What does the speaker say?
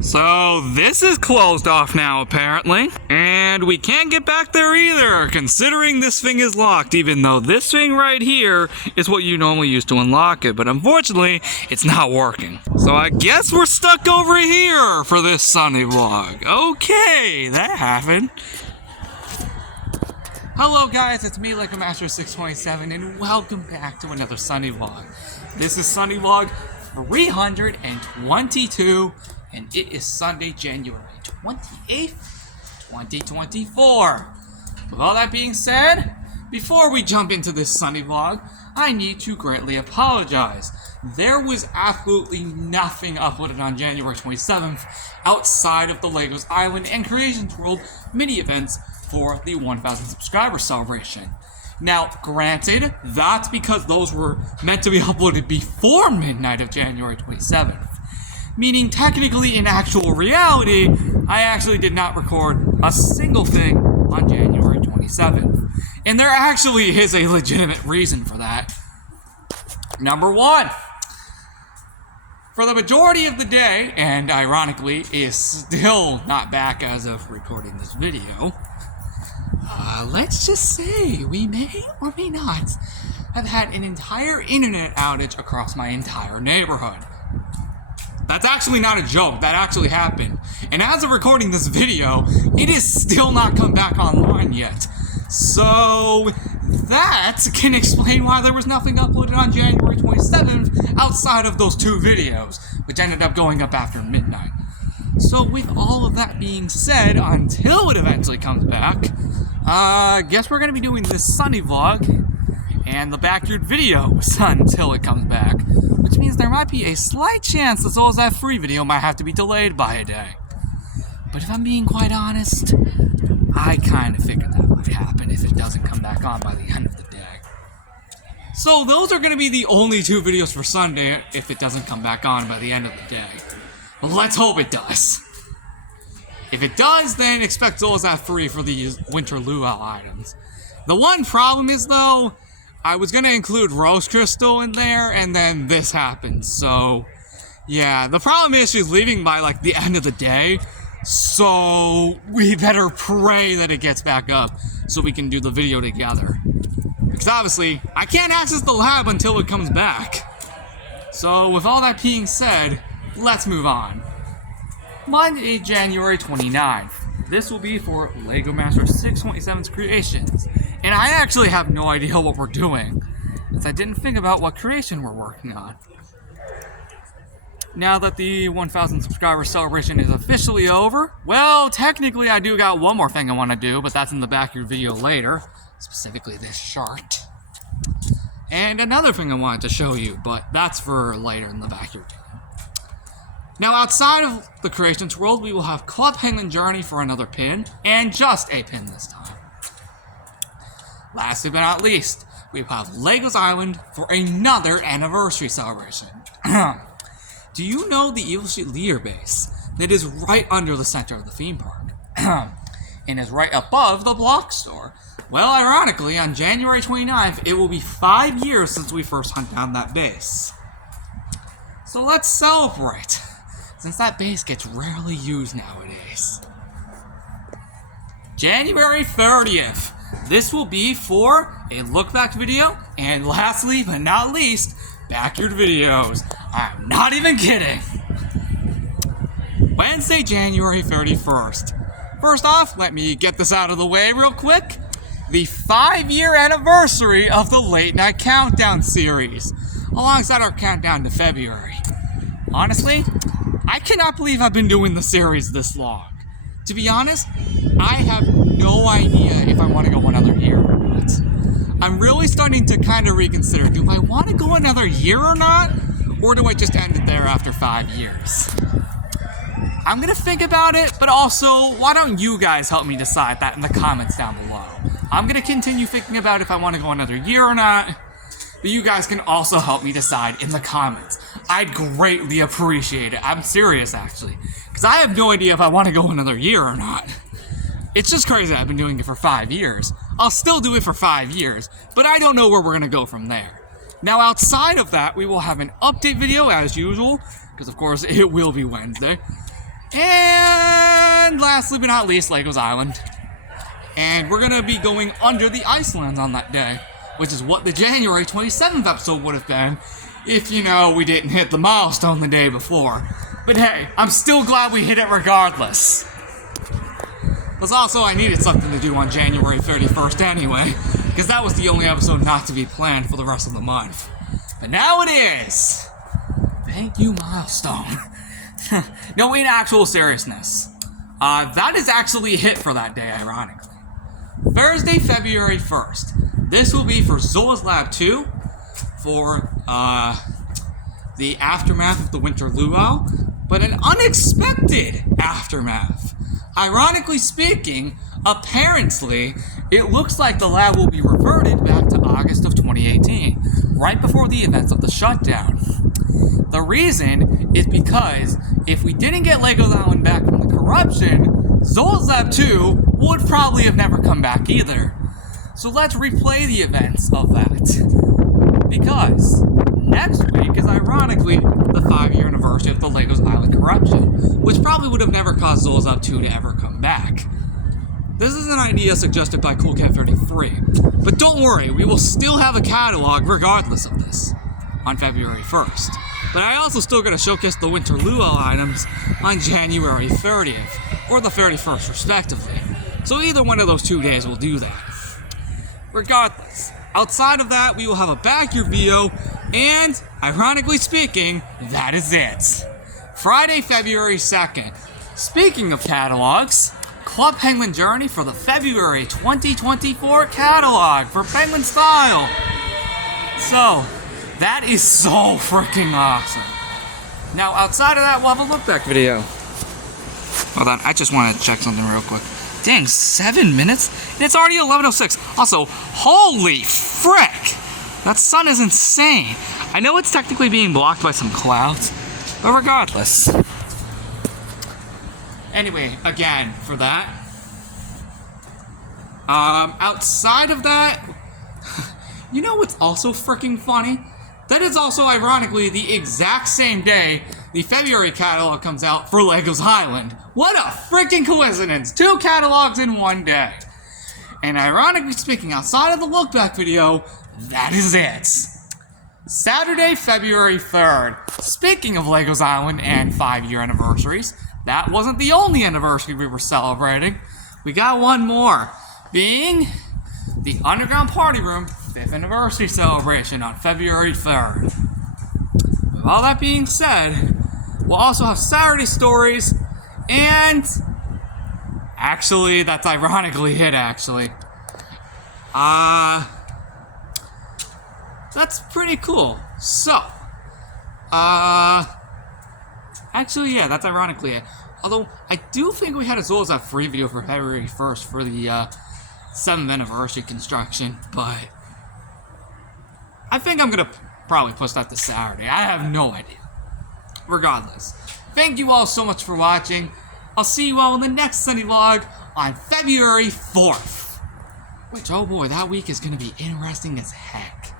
So this is closed off now apparently, and we can't get back there either considering this thing is locked, even though this thing right here is what you normally use to unlock it, but unfortunately it's not working. So I guess we're stuck over here for this Sunny vlog. Okay, that happened. Hello guys, it's me LegoMaster627 and welcome back to another Sunny vlog. This is Sunny vlog 322 and it is Sunday, January 28th, 2024. With all that being said, before we jump into this Sunny vlog, I need to greatly apologize. There was absolutely nothing uploaded on January 27th outside of the Legos Island and Creations World mini events for the 1,000 subscriber celebration. Now, granted, that's because those were meant to be uploaded before midnight of January 27th. Meaning, technically, in actual reality, I actually did not record a single thing on January 27th. And there actually is a legitimate reason for that. Number one, for the majority of the day, and ironically, is still not back as of recording this video, let's just say we may or may not have had an entire internet outage across my entire neighborhood. That's actually not a joke, that actually happened. And as of recording this video, it is still not come back online yet. So that can explain why there was nothing uploaded on January 27th outside of those two videos, which ended up going up after midnight. So with all of that being said, until it eventually comes back, guess we're going to be doing this Sunny vlog and the backyard videos until it comes back, which means there might be a slight chance that Souls That Free video might have to be delayed by a day. But if I'm being quite honest, I kind of figured that might happen if it doesn't come back on by the end of the day. So those are going to be the only two videos for Sunday if it doesn't come back on by the end of the day. Well, let's hope it does. If it does, then expect Souls That Free for these Winter Luau items. The one problem is, though, I was going to include Rose Crystal in there, and then this happened, so yeah, the problem is she's leaving by, like, the end of the day, so we better pray that it gets back up so we can do the video together. Because obviously, I can't access the lab until it comes back. So with all that being said, let's move on. Monday, January 29th. This will be for LEGO Master 627's creations. And I actually have no idea what we're doing, since I didn't think about what creation we're working on. Now that the 1,000 subscriber celebration is officially over, well, technically I do got one more thing I want to do, but that's in the backyard video later, specifically this chart. And another thing I wanted to show you, but that's for later in the backyard video. Now, outside of the Creations World, we will have Club Penguin Journey for another pin, and just a pin this time. Lastly but not least, we will have Legos Island for another anniversary celebration. Do you know the Evil Street Leader base that is right under the center of the theme park and is right above the Block Store? Well, ironically, on January 29th, it will be 5 years since we first hunt down that base. So let's celebrate, since that base gets rarely used nowadays. January 30th. This will be for a look back video, and lastly but not least, backyard videos. I'm not even kidding. Wednesday, January 31st. First off, let me get this out of the way real quick. The 5-year anniversary of the Late Night Countdown series, alongside our countdown to February. Honestly, I cannot believe I've been doing the series this long. To be honest, I have no idea if I want to go another year or not. I'm really starting to kind of reconsider, do I want to go another year or not? Or do I just end it there after 5 years? I'm going to think about it, but also, why don't you guys help me decide that in the comments down below? I'm going to continue thinking about if I want to go another year or not, but you guys can also help me decide in the comments. I'd greatly appreciate it. I'm serious, actually. Because I have no idea if I want to go another year or not. It's just crazy that I've been doing it for 5 years. I'll still do it for 5 years, but I don't know where we're going to go from there. Now, outside of that, we will have an update video as usual, because of course it will be Wednesday. And lastly but not least, Legos Island. And we're gonna be going under the Iceland on that day, which is what the January 27th episode would have been if, you know, we didn't hit the milestone the day before. But hey, I'm still glad we hit it regardless. Plus also, I needed something to do on January 31st anyway, because that was the only episode not to be planned for the rest of the month. But now it is! Thank you, milestone. No, in actual seriousness, that is actually a hit for that day, ironically. Thursday, February 1st. This will be for Zola's Lab 2, for the aftermath of the Winter Luau, but an unexpected aftermath. Ironically speaking, apparently, it looks like the lab will be reverted back to August of 2018, right before the events of the shutdown. The reason is because if we didn't get Legos Island back from the corruption, Zola's Lab 2 would probably have never come back either. So let's replay the events of that. Because next week is ironically the 5-year anniversary of the Legos Island corruption, which probably would have never caused Zola's Lab 2 to ever come back. This is an idea suggested by CoolCat33, but don't worry, we will still have a catalog regardless of this on February 1st. But I also still gotta showcase the Winter Luau items on January 30th, or the 31st respectively. So either one of those 2 days will do that. Regardless, outside of that, we will have a backyard video, and, ironically speaking, that is it. Friday, February 2nd. Speaking of catalogs, Club Penguin Journey for the February 2024 catalog for Penguin Style. So, that is so freaking awesome. Now, outside of that, we'll have a look back video. Hold on, I just want to check something real quick. Dang, 7 minutes? And it's already 11:06. Also, holy frick! That sun is insane. I know it's technically being blocked by some clouds, but regardless. Anyway, again, for that. Outside of that, you know what's also freaking funny? That is also, ironically, the exact same day the February catalog comes out for Legos Island. What a freaking coincidence! 2 catalogs in one day. And ironically speaking, outside of the look back video, that is it. Saturday, February 3rd. Speaking of Legos Island and 5-year anniversaries, that wasn't the only anniversary we were celebrating. We got one more, being the Underground Party Room 5th anniversary celebration on February 3rd. With all that being said, we'll also have Saturday stories, and actually, that's ironically it, actually. That's pretty cool. So, actually, yeah, that's ironically it. Although, I do think we had as well as a free video for February 1st for the 7th anniversary construction, but I think I'm gonna probably push that to Saturday. I have no idea. Regardless, thank you all so much for watching. I'll see you all in the next Sunny Vlog on February 4th. Which, oh boy, that week is gonna be interesting as heck.